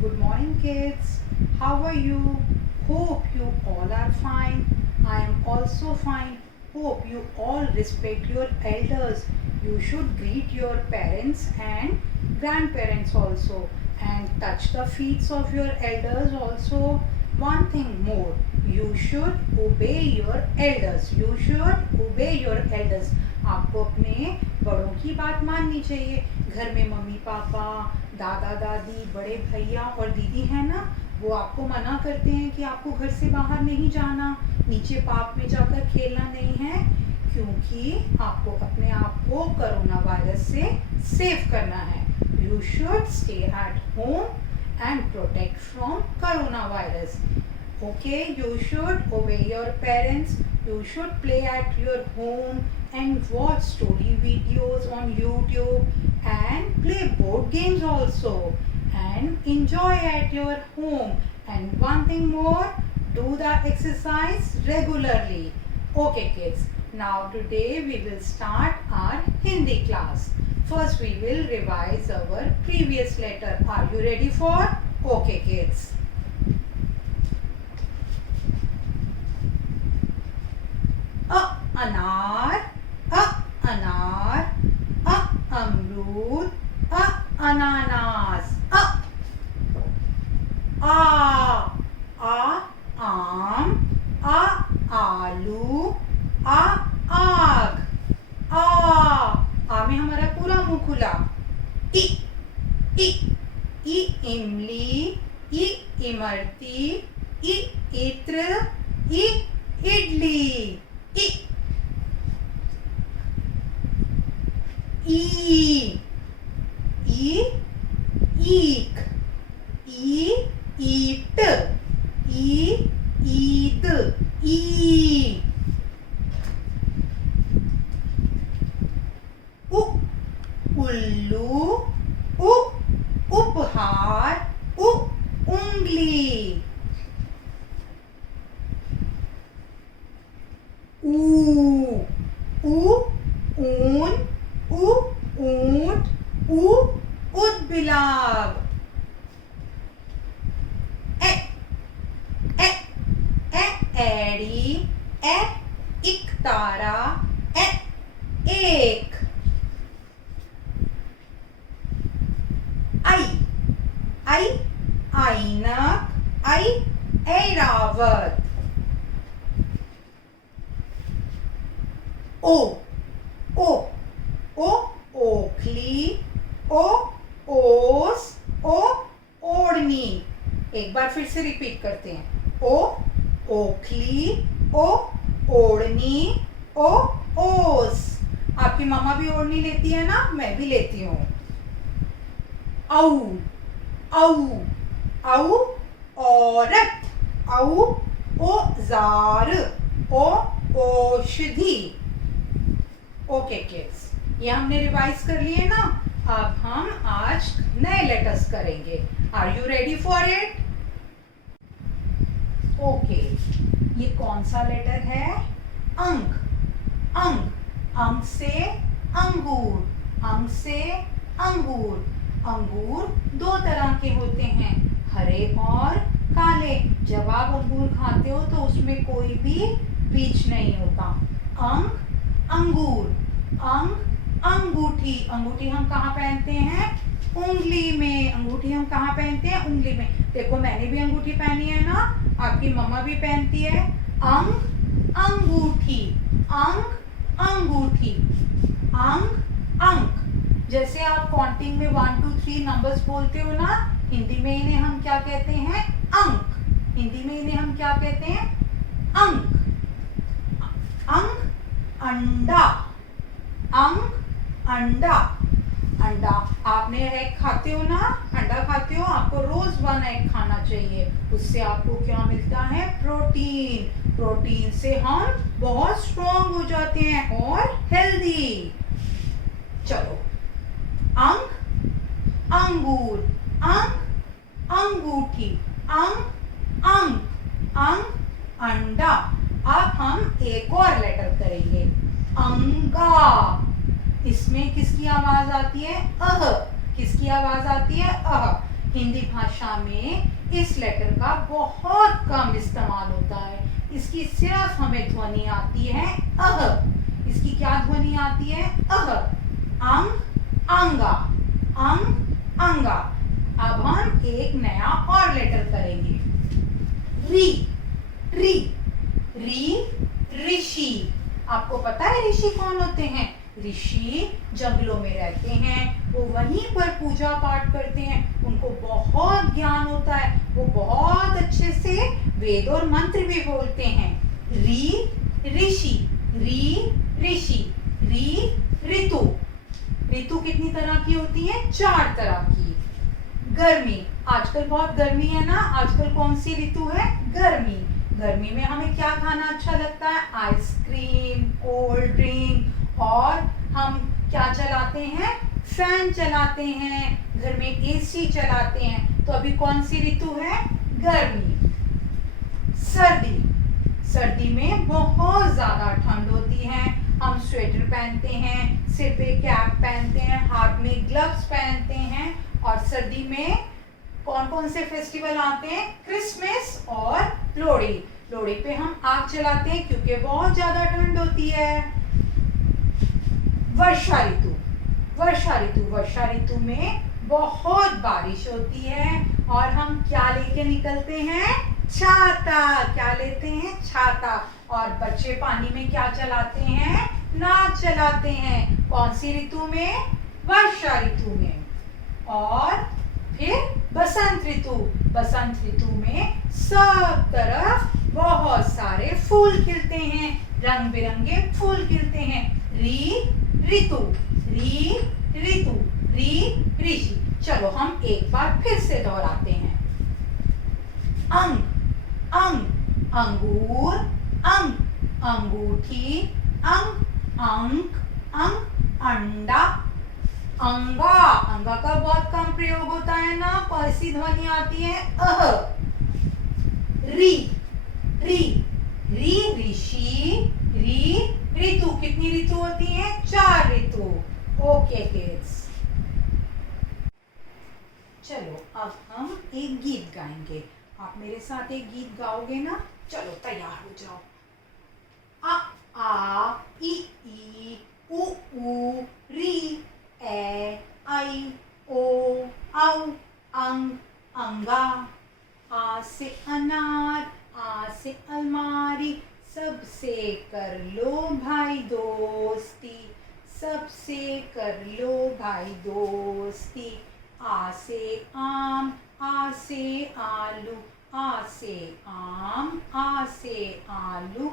Good morning, kids. How are you? Hope you all are fine. I am also fine. Hope you all respect your elders. You should greet your parents and grandparents also, and touch the feet of your elders also. One thing more, you should obey your elders. You should obey your elders. आपको अपने बड़ों की बात माननी चाहिए. घर में mummy papa, दादा दादी, बड़े भैया और दीदी है ना, वो आपको मना करते हैं कि आपको घर से बाहर नहीं जाना, नीचे पार्क में जाकर खेलना नहीं है, क्योंकि आपको अपने आप को कोरोना वायरस से सेव करना है. You should stay at home and protect from corona virus. Okay, you should obey your parents. You should play at your home and watch story videos on YouTube and play board games also and enjoy at your home. And one thing more, do the exercise regularly. Okay, kids. Now today we will start our Hindi class. First we will revise our previous letter. Are you ready for? Okay, kids. अनार, अनार, अमरूद, अनानास. आम, आलू, आग. में हमारा पूरा मुंह खुला. इ इमली, इमरती, इत्र, इडली. ईक, ईट, ईद, ई. उल्लू, उपहार, उंगली. ऊन, ऊंट, उदबिलाव. एड़ी, इकतारा, एक. ऐनक, ऐरावत. ओखली, ओस, ओढ़नी. एक बार फिर से रिपीट करते हैं. ओखली, ओढ़नी, ओस. आपकी मम्मा भी ओढ़नी लेती है ना, मैं भी लेती हूँ. औरत, औजार, औषधि. ओके किड्स, ये हमने रिवाइज कर लिए ना. अब हम आज नए लेटर्स करेंगे. Are you ready for it? Okay, ये कौन सा लेटर है? अंक. अंक से अंगूर, अंक से अंगूर. अंगूर दो तरह के होते हैं, हरे और काले. जब आप अंगूर खाते हो तो उसमें कोई भी बीज नहीं होता. अंक, अंगूर. अंगूठी. अंगूठी हम कहाँ पहनते हैं? उंगली में. अंगूठी हम कहाँ पहनते हैं? उंगली में. देखो, मैंने भी अंगूठी पहनी है ना, आपकी मम्मा भी पहनती है. अंगूठी. अंगूठी. अंक. जैसे आप काउंटिंग में 1 2 3 नंबर्स बोलते हो ना, हिंदी में इन्हें हम क्या कहते हैं? अंक. हिंदी में इन्हें हम क्या कहते हैं? अंक. अंडा. अंडा. आपने एग खाते हो ना, अंडा खाते हो, आपको रोज 1 एग खाना चाहिए. उससे आपको क्या मिलता है? प्रोटीन. प्रोटीन से हम बहुत स्ट्रॉन्ग हो जाते हैं और हेल्दी. चलो, अंक, अंगूर, अंगूठी, अंक, अंडा. अब हम एक और लेटर करेंगे, अंगा. इसमें किसकी आवाज आती है? अह. किसकी आवाज आती है? अह. हिंदी भाषा में इस लेटर का बहुत कम इस्तेमाल होता है। इसकी सिर्फ हमें ध्वनि आती है अह। इसकी क्या ध्वनि आती है? अह। अंग, अंगा, अंग, अंगा। अब हम एक नया और लेटर करेंगे। री, री, री, ऋषि। आपको पता है ऋषि कौन होते हैं? ऋषि जंगलों में रहते हैं, वो वहीं पर पूजा पाठ करते हैं, उनको बहुत ज्ञान होता है, वो बहुत अच्छे से वेद और मंत्र भी बोलते हैं। री, ऋषि, री, ऋषि, री, ऋतु। ऋतु कितनी तरह की होती है? 4 तरह की। गर्मी, आजकल बहुत गर्मी है ना, आजकल कौन सी ऋतु है? गर्मी। गर्मी में हमें क्या खाना अच्छा लगता है? आइसक्रीम, कोल्ड ड्रिंक, और हम क्या चलाते हैं? फैन चलाते हैं, घर में एसी चलाते हैं। तो अभी कौन सी ऋतु है? गर्मी। सर्दी, सर्दी में बहुत ज्यादा ठंड होती है, हम स्वेटर पहनते हैं, सिर पे कैप पहनते हैं, हाथ में ग्लव्स पहनते हैं। और सर्दी में कौन कौन से फेस्टिवल आते हैं? क्रिसमस और लोहड़ी। लोहड़ी पे हम आग जलाते हैं क्योंकि बहुत ज्यादा ठंड होती है। वर्षा ऋतु, वर्षा ऋतु, वर्षा ऋतु में बहुत बारिश होती है और हम क्या लेके निकलते हैं? छाता। क्या लेते हैं? छाता। और बच्चे पानी में क्या चलाते हैं? नाव चलाते हैं। कौन सी ऋतु में? वर्षा ऋतु में। और फिर बसंत ऋतु, बसंत ऋतु में सब तरफ बहुत सारे फूल खिलते हैं, रंग बिरंगे फूल खिलते हैं। री, ऋतु, री, ऋतु, री, ऋषि। चलो हम एक बार फिर से दोहराते हैं। अंग, अंग, अंगूर, अंग, अंगूठी, अंग, अंक, अंग, अंडा, अंगा। अंगा का बहुत कम प्रयोग होता है ना, कैसी ध्वनि आती है? अह। री, री, री, ऋषि, री, ऋतु। कितनी ऋतु होती है? 4 ऋतु। ओके किड्स, चलो अब हम एक गीत गाएंगे। आप मेरे साथ एक गीत गाओगे ना? चलो तैयार हो जाओ। आ, ई, उ, री, ए, आई, ओ, औ, अंग, अंगा। आ से अनार, आ से अलमारी, सबसे कर लो भाई दोस्ती, सबसे कर लो भाई दोस्ती। आ से आम, आ से आलू, आ से आम, आ से आलू।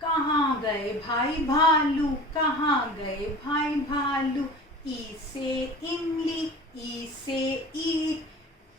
कहाँ गए भाई भालू, कहाँ गए भाई भालू। ई से इमली, ई से ईट,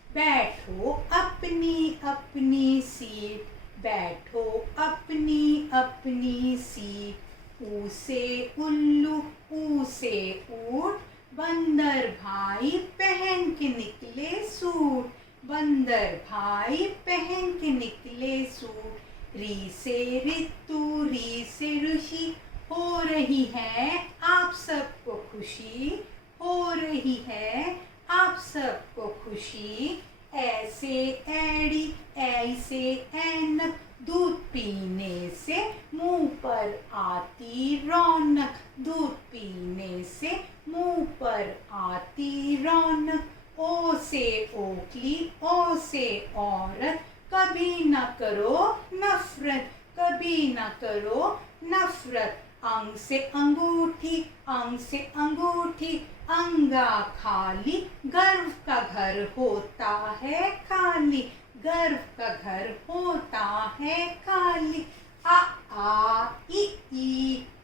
बैठो अपनी अपनी सीट, बैठो अपनी अपनी सीट। ऊ से उल्लू, ऊ से ऊँट, बंदर भाई पहन के निकले सूट, बंदर भाई पहन के निकले सूट। री से ऋतु, री से ऋषि, हो रही है आप सबको खुशी, हो रही है आप सबको खुशी। ऐसे एड़ी, ऐसे ऐनक, दूध पीने से मुंह पर आती रौनक, दूध पीने से मुंह पर आती रौनक। ओ से ओखली, ओ से औरत, कभी न करो नफरत, कभी न करो नफरत। अंग से अंगूठी, अंग से अंगूठी, अंगा खाली, गर्व का घर होता है खाली, गर्व का घर होता है खाली। आ, ई,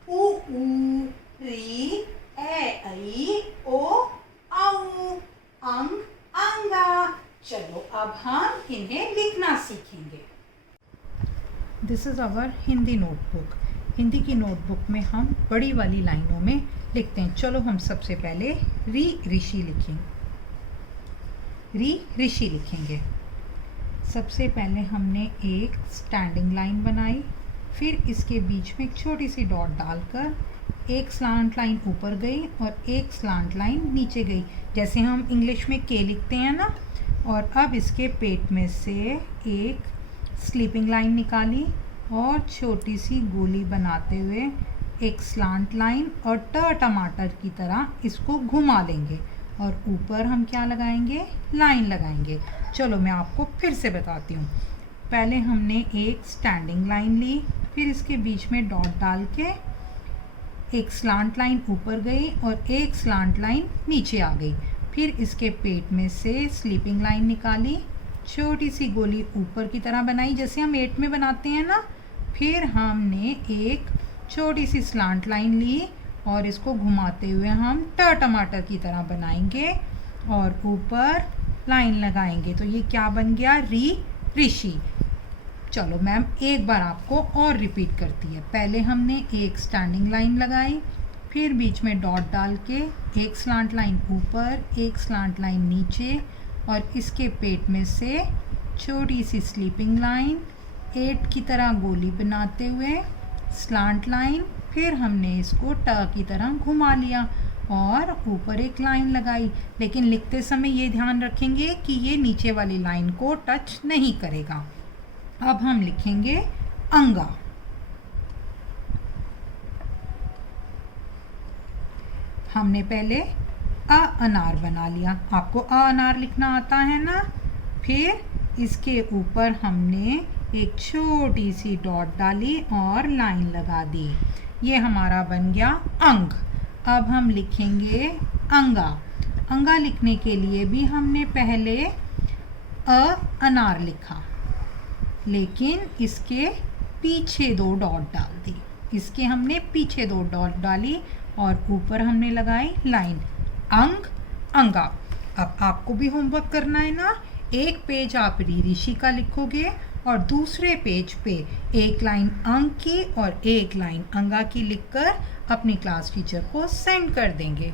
उ, री, ए, ऐ, ओ, औ, अंग, अंगा। चलो अब हम इन्हें लिखना सीखेंगे। This is our Hindi notebook. Hindi की नोटबुक में हम बड़ी वाली लाइनों में लिखते हैं। चलो हम सबसे पहले री ऋषि लिखेंगे। री ऋषि लिखेंगे। सबसे पहले हमने एक स्टैंडिंग लाइन बनाई, फिर इसके बीच में एक छोटी सी डॉट डालकर एक स्लांट लाइन ऊपर गई और एक स्लांट लाइन नीचे गई। जैसे हम इंग्लिश में के लिखते हैं ना, और अब इसके पेट में से एक स्लीपिंग लाइन निकाली और छोटी सी गोली बनाते हुए एक स्लांट लाइन और टमाटर की तरह इसको घुमा लेंगे और ऊपर हम क्या लगाएंगे, लाइन लगाएंगे। चलो मैं आपको फिर से बताती हूँ। पहले हमने एक स्टैंडिंग लाइन ली, फिर इसके बीच में डॉट डाल के एक स्लांट लाइन ऊपर गई और एक स्लांट लाइन नीचे आ गई। फिर इसके पेट में से स्लीपिंग लाइन निकाली, छोटी सी गोली ऊपर की तरह बनाई जैसे हम 8 में बनाते हैं ना। फिर हमने एक छोटी सी स्लांट लाइन ली और इसको घुमाते हुए हम टमाटर की तरह बनाएंगे और ऊपर लाइन लगाएंगे। तो ये क्या बन गया, ऋषि। चलो मैम एक बार आपको और रिपीट करती है। पहले हमने एक स्टैंडिंग लाइन लगाई, फिर बीच में डॉट डाल के एक स्लांट लाइन ऊपर, एक स्लांट लाइन नीचे और इसके पेट में से छोटी सी स्लीपिंग लाइन, 8 की तरह गोली बनाते हुए स्लांट लाइन, फिर हमने इसको ट की तरह घुमा लिया और ऊपर एक लाइन लगाई। लेकिन लिखते समय ये ध्यान रखेंगे कि ये नीचे वाली लाइन को टच नहीं करेगा। अब हम लिखेंगे अंगा। हमने पहले अनार बना लिया, आपको अनार लिखना आता है ना। फिर इसके ऊपर हमने एक छोटी सी डॉट डाली और लाइन लगा दी। ये हमारा बन गया अंग। अब हम लिखेंगे अंगा। अंगा लिखने के लिए भी हमने पहले अनार लिखा, लेकिन इसके पीछे 2 डॉट डाल दी। इसके हमने पीछे 2 डॉट डाली और ऊपर हमने लगाई लाइन, अंग अंगा। अब आपको भी होमवर्क करना है ना। एक पेज आप ऋषि का लिखोगे और दूसरे पेज पे एक लाइन अंग की और एक लाइन अंगा की लिखकर अपनी क्लास टीचर को सेंड कर देंगे।